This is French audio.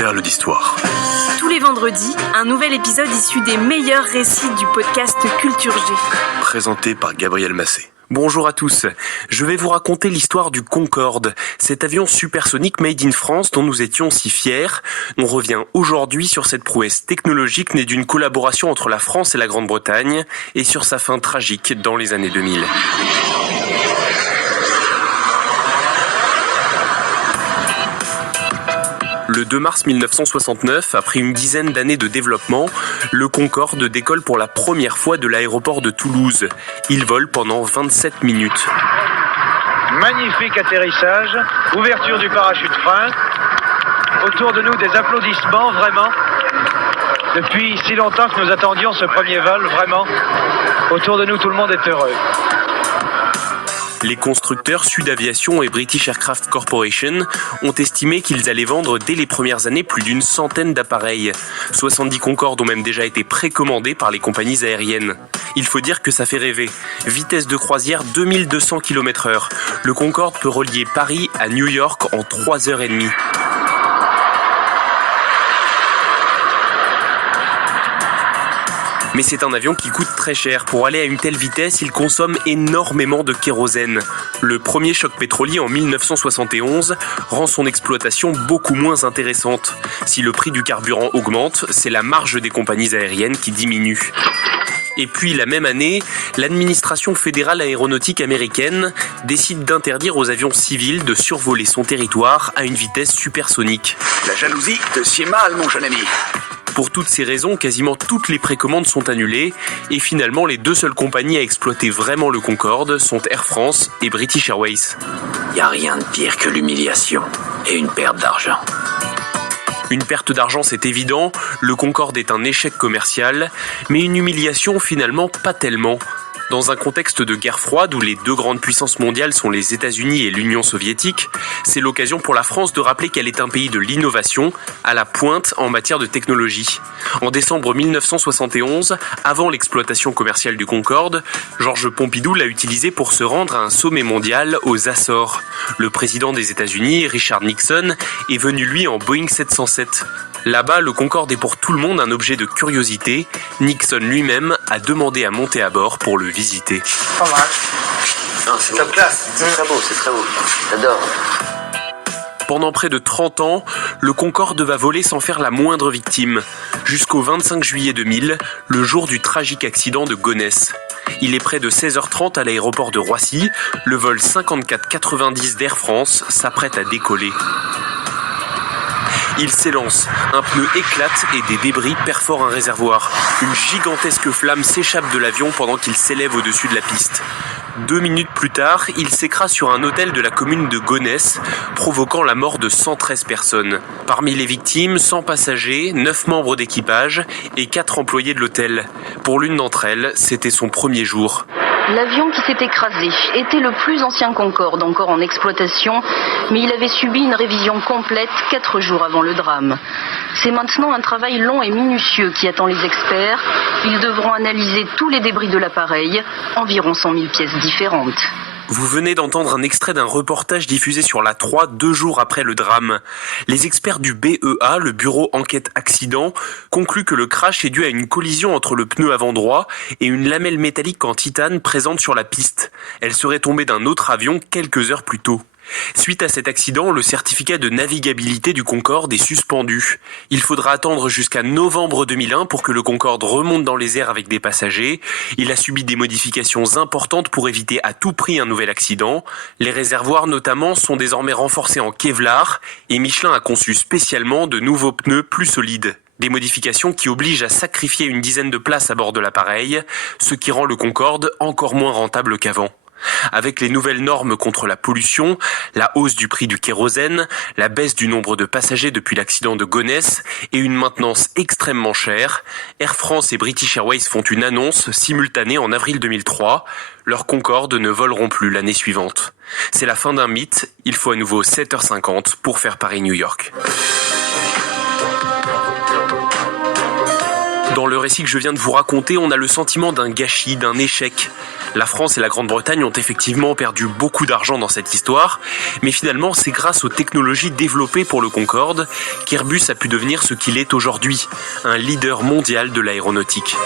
perles d'histoire. Tous les vendredis, un nouvel épisode issu des meilleurs récits du podcast Culture G. Présenté par Gabriel Massé. Bonjour à tous, je vais vous raconter l'histoire du Concorde, cet avion supersonique made in France dont nous étions si fiers. On revient aujourd'hui sur cette prouesse technologique née d'une collaboration entre la France et la Grande-Bretagne et sur sa fin tragique dans les années 2000. Le 2 mars 1969, après une dizaine d'années de développement, le Concorde décolle pour la première fois de l'aéroport de Toulouse. Il vole pendant 27 minutes. Magnifique atterrissage, ouverture du parachute frein. Autour de nous des applaudissements, vraiment. Depuis si longtemps que nous attendions ce premier vol, vraiment. Autour de nous, tout le monde est heureux. Les constructeurs Sud Aviation et British Aircraft Corporation ont estimé qu'ils allaient vendre dès les premières années plus d'une centaine d'appareils. 70 Concorde ont même déjà été précommandés par les compagnies aériennes. Il faut dire que ça fait rêver. Vitesse de croisière 2200 km/h. Le Concorde peut relier Paris à New York en 3h30. Mais c'est un avion qui coûte très cher. Pour aller à une telle vitesse, il consomme énormément de kérosène. Le premier choc pétrolier en 1971 rend son exploitation beaucoup moins intéressante. Si le prix du carburant augmente, c'est la marge des compagnies aériennes qui diminue. Et puis la même année, l'administration fédérale aéronautique américaine décide d'interdire aux avions civils de survoler son territoire à une vitesse supersonique. La jalousie te sied mal, mon jeune ami. Pour toutes ces raisons, quasiment toutes les précommandes sont annulées et finalement les deux seules compagnies à exploiter vraiment le Concorde sont Air France et British Airways. Y a rien de pire que l'humiliation et une perte d'argent. Une perte d'argent, c'est évident, le Concorde est un échec commercial, mais une humiliation finalement pas tellement. Dans un contexte de guerre froide où les deux grandes puissances mondiales sont les États-Unis et l'Union soviétique, c'est l'occasion pour la France de rappeler qu'elle est un pays de l'innovation, à la pointe en matière de technologie. En décembre 1971, avant l'exploitation commerciale du Concorde, Georges Pompidou l'a utilisé pour se rendre à un sommet mondial aux Açores. Le président des États-Unis, Richard Nixon, est venu lui en Boeing 707. Là-bas, le Concorde est pour tout le monde un objet de curiosité. Nixon lui-même a demandé à monter à bord pour le visiter. Pas mal. Non, c'est top classe. C'est très beau, c'est très beau. J'adore. Pendant près de 30 ans, le Concorde va voler sans faire la moindre victime. Jusqu'au 25 juillet 2000, le jour du tragique accident de Gonesse. Il est près de 16h30 à l'aéroport de Roissy. Le vol 54-90 d'Air France s'apprête à décoller. Il s'élance, un pneu éclate et des débris perforent un réservoir. Une gigantesque flamme s'échappe de l'avion pendant qu'il s'élève au-dessus de la piste. 2 minutes plus tard, il s'écrase sur un hôtel de la commune de Gonesse, provoquant la mort de 113 personnes. Parmi les victimes, 100 passagers, 9 membres d'équipage et 4 employés de l'hôtel. Pour l'une d'entre elles, c'était son premier jour. L'avion qui s'est écrasé était le plus ancien Concorde encore en exploitation, mais il avait subi une révision complète 4 jours avant le drame. C'est maintenant un travail long et minutieux qui attend les experts. Ils devront analyser tous les débris de l'appareil, environ 100 000 pièces différentes. Vous venez d'entendre un extrait d'un reportage diffusé sur la 3 2 jours après le drame. Les experts du BEA, le Bureau Enquête Accident, concluent que le crash est dû à une collision entre le pneu avant droit et une lamelle métallique en titane présente sur la piste. Elle serait tombée d'un autre avion quelques heures plus tôt. Suite à cet accident, le certificat de navigabilité du Concorde est suspendu. Il faudra attendre jusqu'à novembre 2001 pour que le Concorde remonte dans les airs avec des passagers. Il a subi des modifications importantes pour éviter à tout prix un nouvel accident. Les réservoirs notamment sont désormais renforcés en Kevlar et Michelin a conçu spécialement de nouveaux pneus plus solides. Des modifications qui obligent à sacrifier une dizaine de places à bord de l'appareil, ce qui rend le Concorde encore moins rentable qu'avant. Avec les nouvelles normes contre la pollution, la hausse du prix du kérosène, la baisse du nombre de passagers depuis l'accident de Gonesse et une maintenance extrêmement chère, Air France et British Airways font une annonce simultanée en avril 2003. Leurs Concorde ne voleront plus l'année suivante. C'est la fin d'un mythe, il faut à nouveau 7h50 pour faire Paris-New York. Dans le récit que je viens de vous raconter, on a le sentiment d'un gâchis, d'un échec. La France et la Grande-Bretagne ont effectivement perdu beaucoup d'argent dans cette histoire, mais finalement c'est grâce aux technologies développées pour le Concorde qu'Airbus a pu devenir ce qu'il est aujourd'hui, un leader mondial de l'aéronautique.